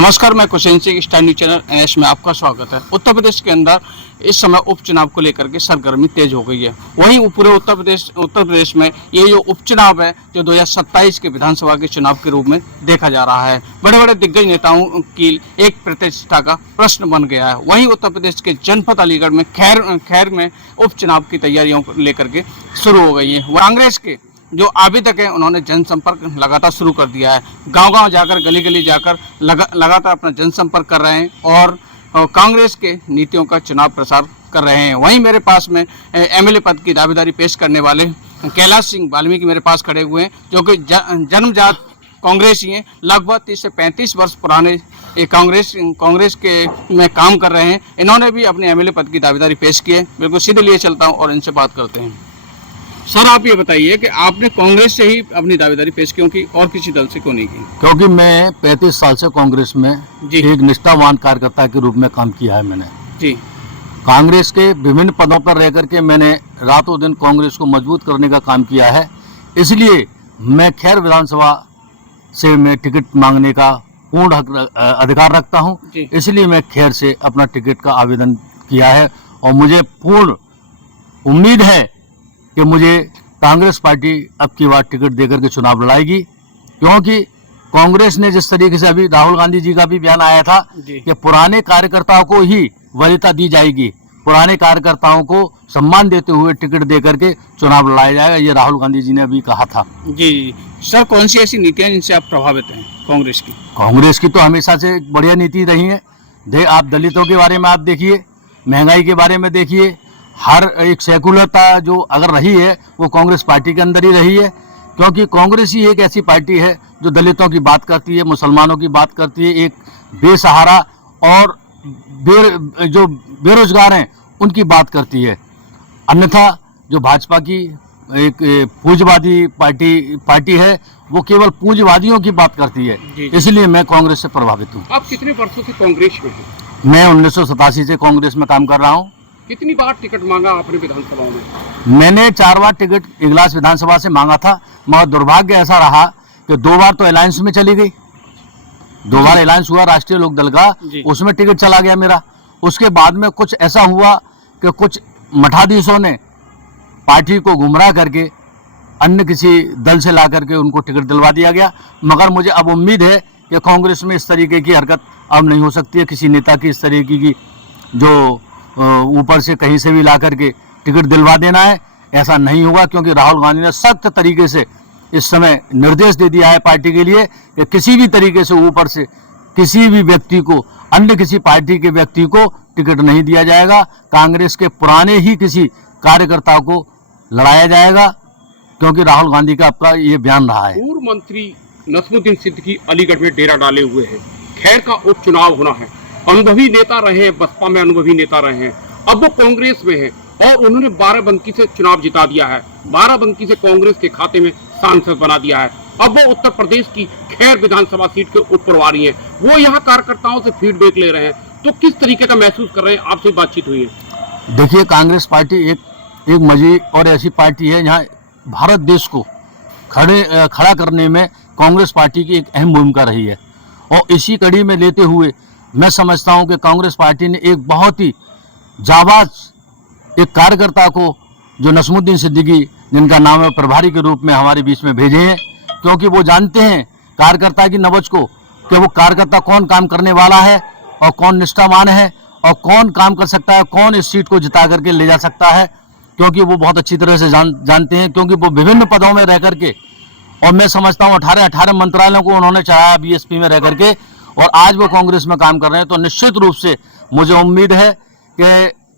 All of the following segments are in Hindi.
नमस्कार, मैं Kushen Singh, star news channel NS में आपका स्वागत है। उत्तर प्रदेश के अंदर इस समय उपचुनाव को लेकर के सरगर्मी तेज हो गई है। वहीं पूरे उत्तर प्रदेश में ये जो उपचुनाव है जो 2027 के विधानसभा के चुनाव के रूप में देखा जा रहा है। बड़े बड़े दिग्गज नेताओं की एक प्रतिष्ठा का प्रश्न बन गया है। वहीं उत्तर प्रदेश के जनपद अलीगढ़ में खैर में उपचुनाव की तैयारियों को लेकर के शुरू हो गई है। कांग्रेस के जो आवेदक है उन्होंने जनसंपर्क लगातार शुरू कर दिया है। गांव-गांव जाकर, गली गली जाकर लगातार अपना जनसंपर्क कर रहे हैं और कांग्रेस के नीतियों का चुनाव प्रसार कर रहे हैं। वहीं मेरे पास में एमएलए पद की दावेदारी पेश करने वाले कैलाश सिंह वाल्मीकि मेरे पास खड़े हुए हैं, जो कि जन्मजात कांग्रेसी हैं। लगभग 30 से 35 वर्ष पुराने कांग्रेस के में काम कर रहे हैं। इन्होंने भी अपने एमएलए पद की दावेदारी पेश की है। बिल्कुल सीधे लिए चलता हूँ और इनसे बात करते हैं। सर, आप ये बताइए कि आपने कांग्रेस से ही अपनी दावेदारी पेश क्यों की और किसी दल से क्यों नहीं की? क्योंकि मैं 35 साल से कांग्रेस में एक निष्ठावान कार्यकर्ता के रूप में काम किया है। मैंने जी कांग्रेस के विभिन्न पदों पर रह करके मैंने रातों दिन कांग्रेस को मजबूत करने का काम किया है। इसलिए मैं खैर विधानसभा से मैं टिकट मांगने का पूर्ण अधिकार रखता हूं। इसलिए मैं खैर से अपना टिकट का आवेदन किया है और मुझे पूर्ण उम्मीद है कि मुझे कांग्रेस पार्टी अब की बार टिकट देकर के चुनाव लड़ाएगी। क्योंकि कांग्रेस ने जिस तरीके से अभी राहुल गांधी जी का भी बयान आया था कि पुराने कार्यकर्ताओं को ही वरीयता दी जाएगी, पुराने कार्यकर्ताओं को सम्मान देते हुए टिकट देकर के चुनाव लड़ाया जाएगा, ये राहुल गांधी जी ने अभी कहा था। जी सर, कौन सी ऐसी नीतियां जिनसे आप प्रभावित हैं कांग्रेस की? कांग्रेस की तो हमेशा से एक बढ़िया नीति रही है। आप दलितों के बारे में आप देखिए, महंगाई के बारे में देखिए, हर एक सेकुलरता जो अगर रही है वो कांग्रेस पार्टी के अंदर ही रही है। क्योंकि कांग्रेस ही एक ऐसी पार्टी है जो दलितों की बात करती है, मुसलमानों की बात करती है, एक बेसहारा और जो बेरोजगार हैं उनकी बात करती है। अन्यथा जो भाजपा की एक पूंजवादी पार्टी है वो केवल पूंजवादियों की बात करती है। इसलिए मैं कांग्रेस से प्रभावित हूँ। आप कितने वर्षों से कांग्रेस में हैं? मैं 1987 से कांग्रेस में काम कर रहा हूँ। कितनी बार टिकट मांगा आपने विधानसभा में? मैंने 4 बार टिकट इगलास विधानसभा से मांगा था, मगर दुर्भाग्य ऐसा रहा कि 2 बार तो अलायंस में चली गई। 2 बार अलायंस हुआ राष्ट्रीय लोक दल का, उसमें टिकट चला गया मेरा। उसके बाद में कुछ ऐसा हुआ कि कुछ मठाधीशों ने पार्टी को गुमराह करके अन्य किसी दल से ला करके उनको टिकट दिलवा दिया गया। मगर मुझे अब उम्मीद है कि कांग्रेस में इस तरीके की हरकत अब नहीं हो सकती है। किसी नेता की इस तरीके की जो ऊपर से कहीं से भी ला करके टिकट दिलवा देना है, ऐसा नहीं होगा। क्योंकि राहुल गांधी ने सख्त तरीके से इस समय निर्देश दे दिया है पार्टी के लिए कि किसी भी तरीके से ऊपर से किसी भी व्यक्ति को, अन्य किसी पार्टी के व्यक्ति को टिकट नहीं दिया जाएगा। कांग्रेस के पुराने ही किसी कार्यकर्ताओं को लड़ाया जाएगा, क्योंकि राहुल गांधी का आपका ये बयान रहा है। पूर्व मंत्री नसमुद्दीन सिद्दीकी अलीगढ़ में डेरा डाले हुए हैं। खैर का उपचुनाव होना है। अनुभवी नेता रहे हैं, बसपा में अनुभवी नेता रहे हैं, अब वो कांग्रेस में है और उन्होंने बाराबंकी से चुनाव जिता दिया है। बाराबंकी से कांग्रेस के खाते में सांसद बना दिया है। अब वो उत्तर प्रदेश की खैर विधानसभा सीट के उप प्रभारी है। वो यहाँ कार्यकर्ताओं से फीडबैक ले रहे हैं, तो किस तरीके का महसूस कर रहे हैं? आपसे बातचीत हुई है? देखिए, कांग्रेस पार्टी एक मजीद और ऐसी पार्टी है जहाँ भारत देश को खड़ा करने में कांग्रेस पार्टी की एक अहम भूमिका रही है। और इसी कड़ी में लेते हुए मैं समझता हूं कि कांग्रेस पार्टी ने एक बहुत ही जाबाज एक कार्यकर्ता को, जो नसमुद्दीन सिद्दीकी जिनका नाम है, प्रभारी के रूप में हमारे बीच में भेजे हैं। क्योंकि वो जानते हैं कार्यकर्ता की नब्ज को कि वो कार्यकर्ता कौन काम करने वाला है और कौन निष्ठावान है और कौन काम कर सकता है, कौन इस सीट को जिता करके ले जा सकता है। क्योंकि वो बहुत अच्छी तरह से जानते हैं, क्योंकि वो विभिन्न पदों में रह करके, और मैं समझता हूँ 18 मंत्रालयों को उन्होंने चलाया बीएसपी में रह करके, और आज वो कांग्रेस में काम कर रहे हैं। तो निश्चित रूप से मुझे उम्मीद है कि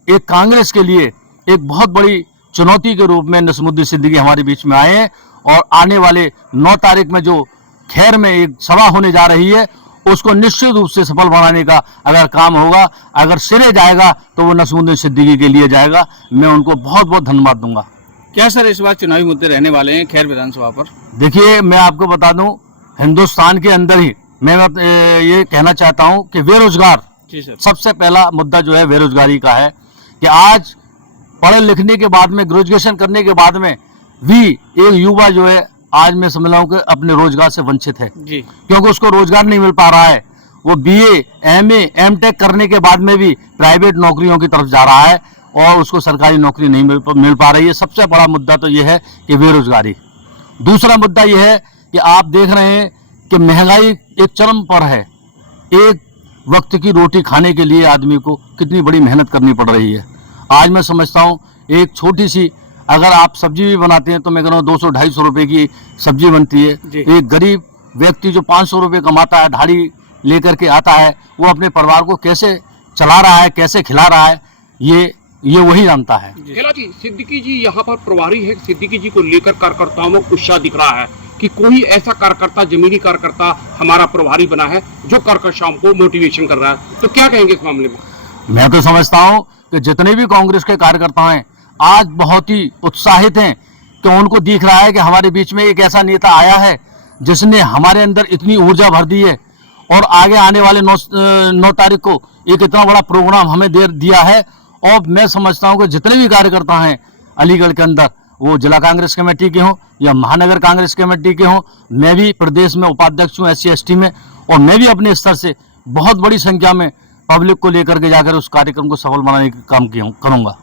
एक कांग्रेस के लिए एक बहुत बड़ी चुनौती के रूप में नसमुद्दीन सिद्दीकी हमारे बीच में आए हैं। और आने वाले 9 तारीख में जो खैर में एक सभा होने जा रही है, उसको निश्चित रूप से सफल बनाने का अगर काम होगा, अगर सिरे जाएगा, तो वो नसमुद्दीन सिद्दीकी के लिए जाएगा। मैं उनको बहुत बहुत धन्यवाद दूंगा। क्या सर इस बार चुनावी मुद्दे रहने वाले हैं खैर विधानसभा पर? देखिए, मैं आपको बता दूं, हिंदुस्तान के अंदर ही मैं ये कहना चाहता हूं कि बेरोजगार सबसे पहला मुद्दा जो है बेरोजगारी का है। कि आज पढ़े लिखने के बाद में, ग्रेजुएशन करने के बाद में भी एक युवा जो है आज मैं समझ रहा हूँ कि अपने रोजगार से वंचित है। क्योंकि उसको रोजगार नहीं मिल पा रहा है। वो बीए, एमए, एमटेक करने के बाद में भी प्राइवेट नौकरियों की तरफ जा रहा है और उसको सरकारी नौकरी नहीं मिल पा रही है। सबसे बड़ा मुद्दा तो ये है कि बेरोजगारी। दूसरा मुद्दा ये है कि आप देख रहे हैं कि महंगाई एक चरम पर है। एक वक्त की रोटी खाने के लिए आदमी को कितनी बड़ी मेहनत करनी पड़ रही है। आज मैं समझता हूँ एक छोटी सी अगर आप सब्जी भी बनाते हैं तो मैं कह रहा हूँ 200-250 रुपए की सब्जी बनती है। एक गरीब व्यक्ति जो 500 रुपए कमाता है, ढाड़ी लेकर के आता है, वो अपने परिवार को कैसे चला रहा है, कैसे खिला रहा है, ये वही जानता है। कैलाश जी, सिद्दीकी जी यहाँ पर प्रभारी है। सिद्दीकी जी को लेकर कार्यकर्ताओं में उत्साह दिख रहा है कि कोई ऐसा कार्यकर्ता, जमीनी कार्यकर्ता हमारा प्रभारी बना है जो कार्यकर्ताओं को मोटिवेशन कर रहा है, तो क्या कहेंगे इस मामले में? मैं तो समझता हूँ कि जितने भी कांग्रेस के कार्यकर्ता हैं आज बहुत ही उत्साहित हैं कि उनको दिख रहा है कि हमारे बीच में एक ऐसा नेता आया है जिसने हमारे अंदर इतनी ऊर्जा भर दी है और आगे आने वाले 9 तारीख को एक इतना बड़ा प्रोग्राम हमें दे दिया है। और मैं समझता हूं कि जितने भी कार्यकर्ता हैं अलीगढ़ के अंदर, वो जिला कांग्रेस कमेटी के हों या महानगर कांग्रेस कमेटी के हों, मैं भी प्रदेश में उपाध्यक्ष हूँ SC/ST में, और मैं भी अपने स्तर से बहुत बड़ी संख्या में पब्लिक को लेकर के जाकर उस कार्यक्रम को सफल बनाने का काम करूंगा।